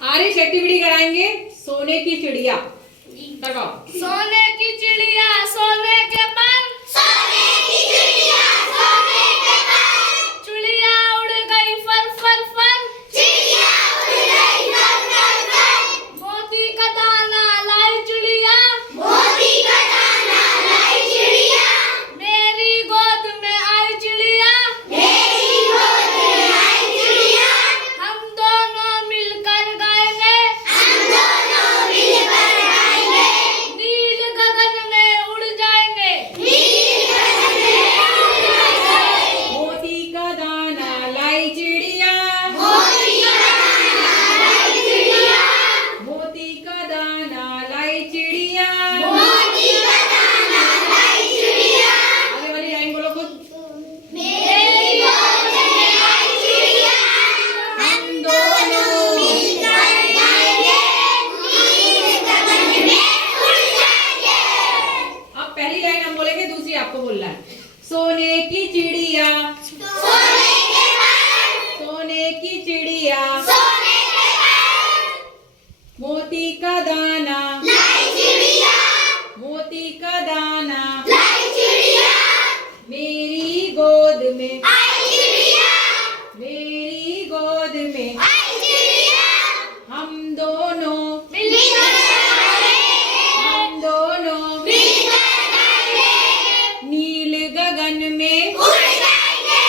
Aarish activity कराएंगे सोने की चिड़िया। लगाओ। सोने की चिड़िया सोने के पर, सोने की चिड़िया सोने के पर, चिड़िया उड़ गई फर फर फर, चिड़िया उड़ गई फर फर फर, मोती का दाना लाई चिड़िया, मोती का दाना लाई चिड़िया, मेरी गोद में आई चिड़िया, मेरी गोद में आई चिड़िया, हम दोनों मिलकर गाएंगे, हम दोनों मिलकर गाएंगे, नील गगन में उड़ जाएंगे, नील गगन में उड़ जाएंगे, मोती का दाना लाई चिड़िया, मोती का दाना लाई चिड़िया, मोती का दाना लाई चिड़िया। मोती का दाना लाई चिड़िया, आगे वाली लाइन बोलो खुद। मेरी गोद में आई चिड़िया, हम दोनों मिलकर गाएंगे, नील गगन में उड़ जाएंगे। अब पहली लाइन हम बोलेंगे, दूसरी आपको बोलना है। सोने की चिड़िया, सोने के पर, सोने की चिड़िया, सोने के पर, मोती का दाना, लाई चिड़िया, मोती का दाना, लाई चिड़िया, मेरी गोद में, आई चिड़िया, मेरी गोद में, आई चिड़िया, हम दोनों, मिलकर गाएंगे, हम दोनों मिलकर गाएंगे, नील गगन में, उड़ जाएंगे,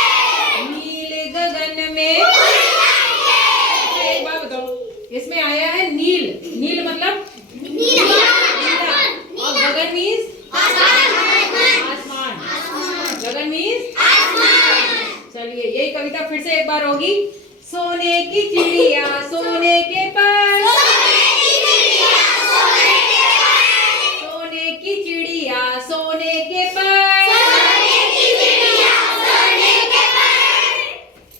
नील गगन में। उड़ जाएंगे। अच्छा, एक बात बताओ, इसमें आया है नील। नील मतलब नीला, और गगन मीन्स आसमान, आसमान। गगन मीन्स आसमान, चलिए यही कविता फिर से एक बार होगी। सोने की चिड़िया सोने के पर, सोने की चिड़िया सोने के पर, सोने की चिड़िया सोने के पर, सोने की चिड़िया सोने के पर,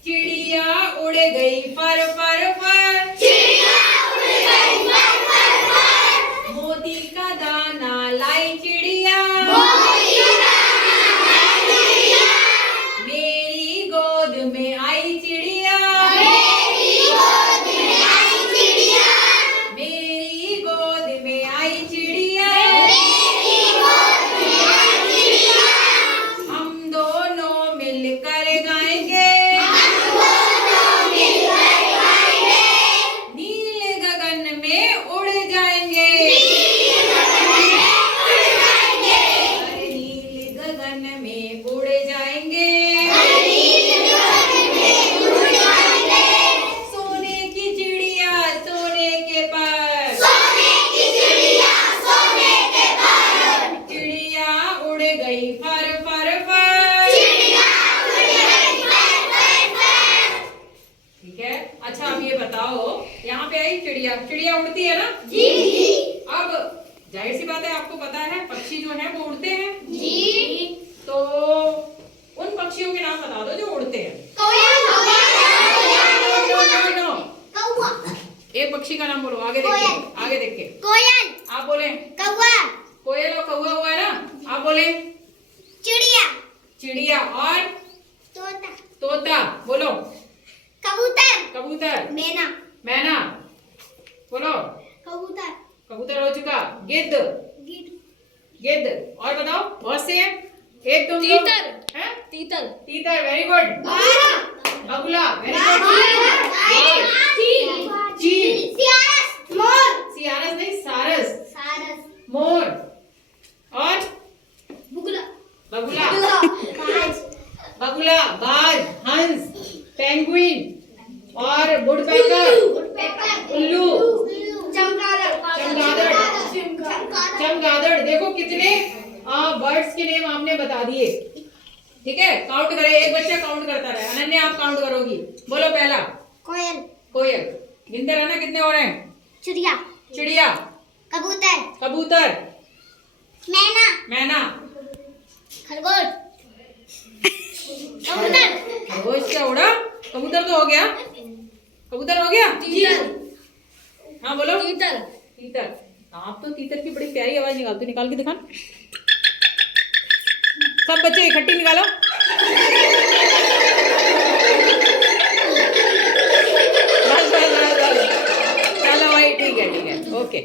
चिड़िया उड़ गई फर फर फर, चिड़िया उड़ गई फर फर फर, मोती का दाना लाई चिड़िया, मोती का दाना लाई चिड़िया, मेरी गोद में आई चिड़िया, मेरी गोद में आई चिड़िया, मेरी गोद में आई चिड़िया। मेरी गोद में आई चिड़िया, हम दोनों मिलकर गाएंगे, हम दोनों मिलकर गाएंगे, नील गगन में उड़ जाएंगे, नील गगन में उड़ जाएंगे, अरे नील गगन में उड़ जाएंगे। नील गगन में उड़ जाएंगे, सोने की चिड़िया सोने के पर, सोने की चिड़िया सोने के पर, चिड़िया उड़ गई फर फर फर। चिड़िया उड़ गई फर फर फर। ठीक है। अच्छा अब ये बताओ, यहाँ पे आई चिड़िया, चिड़िया उड़ती है ना। जी अब जाहिर सी बात है, आपको पता है पक्षी जो है वो उड़ते हैं। जी, तो उन पक्षियों के नाम बता दो जो उड़ते हैं। कोयल, नो, कौवा, एक पक्षी का नाम बोलो, आगे देख के, आगे देख के कोयल, आप बोले। कौवा, कोयल और कौवा हुआ है ना, आप बोले। चिड़िया, चिड़िया और तोता, तोता बोलो। कबूतर, कबूतर, मैना, मैना बोलो। कबूतर, कबूतर हो चुका। गिद्ध, गिद्ध, गिद्ध और बताओ, बहुत से हैं। एक तुम तीतर, हैं? तीतर, तीतर, वेरी गुड। बगुला, वेरी गुड। चील, सियारस, मोर, सियारस नहीं, सारस, सारस, मोर और बुगला, बगुला, बाज, बगुला, बाज, हंस, पेंगुइन और वुडपेकर, वुडपेकर, उल्लू, चमगादड़, चमगादड़, चमगादड़। देखो कितने बर्ड्स के नेम आपने बता दिए। ठीक है, काउंट करें, एक बच्चा काउंट करता रहे। अनन्या आप काउंट करोगी, बोलो पहला। कोयल, कोयल, गिनते रहना कितने हो रहे हैं। चिड़िया, चिड़िया, कबूतर, कबूतर, मैना, मैना, खरगोश, कबूतर, खरगोश क्या उड़ा, कबूतर तो हो गया, कबूतर हो गया। तीतर, हाँ बोलो। तीतर, तीतर, आप तो तीतर की बड़ी प्यारी आवाज निकालते, निकाल के दिखा। सब बच्चे इकट्ठी निकालो। बस बस बस बस। ओके।